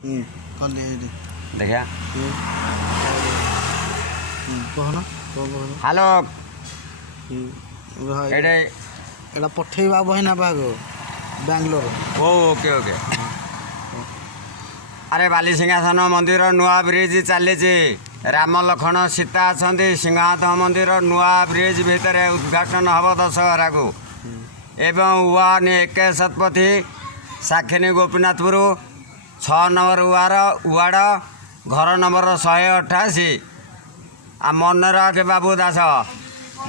कले देखा कहना हेलो एटा एडे पठेଇବା बहिना बाग बांग्लोर ओके ओके अरे बाली सिंहासन मंदिर नुआ ब्रिज चली राम लखन सीता अच्छा सिंहासन मंदिर नुआ ब्रिज भितर उद्घाटन हम दशहरा को एवं वन एक शतपथी साखिनी गोपीनाथपुर 6 नंबर वार्ड घर नंबर 188 आ मन रखे बाबू दास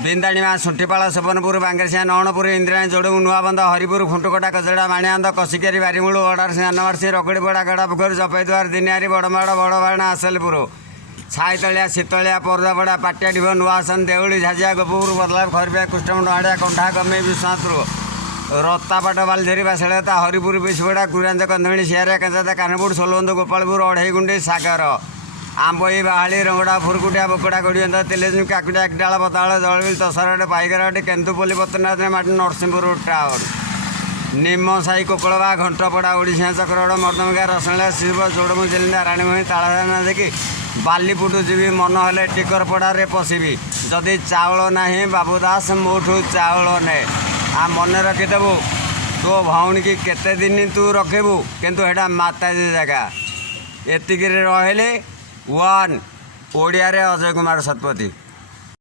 बिंदाणीमा सुंठीपाଳ सुबर्णपुर बांगेरसिंह नवणपुर इंद्राणी जोड़ू नुआबंध हरिपुर खुंटकोटा कचड़ा माणिआंद कसिकेरी बारीमूल अडार सिंह नवारसिंह रगड़ीपड़ा गड़ा पोखरी जपैद्वार दिनियारी बड़माड़ बड़बाणा आसलपुर छाईतलिया शीतलिया पर्दापड़ा पाटिया ढिभ नुआसन देउली झाजिया गोपुर बदला खरबिया कुष्ठमुंड आड़िया कंठा कमई विश्वनाथपुर रत्तापाट बालझेरी बासड़ता हरिपुर बिशुपड़ा कुरांज कंधणी सियारिया केंचादा कानपुर सोलबंद गोपालपुर अढ़ईगुंडी सागर आंबई बाहाली रंगड़ा फुरकुटिया बोकड़ा गोड़ियंद तेलेजुम काकुटिया एकडाला बताल जलबिल तसरट पाइगराटी केंदुपल्ली पतनाथ माटी नरसिंहपुर टाउन निमसाई कोकड़वा घंटपड़ा ओडिशा चक्रगड़ मर्दमगा रसणा शिव जोड़मु जिलिंदा राणीमही तालाधाना देखी बालीपुटू जीवी मन हेले टिकरपड़ा पशिबी जदि चाउल नाही बाबूदास मोठू चाउल ने आ मन रखिदेबू तो भौणी की केते दिन तू रखेबू किंतु हेटा माताजी जगह एतिक रहिले वन ओडिया रे अजय कुमार शतपथी।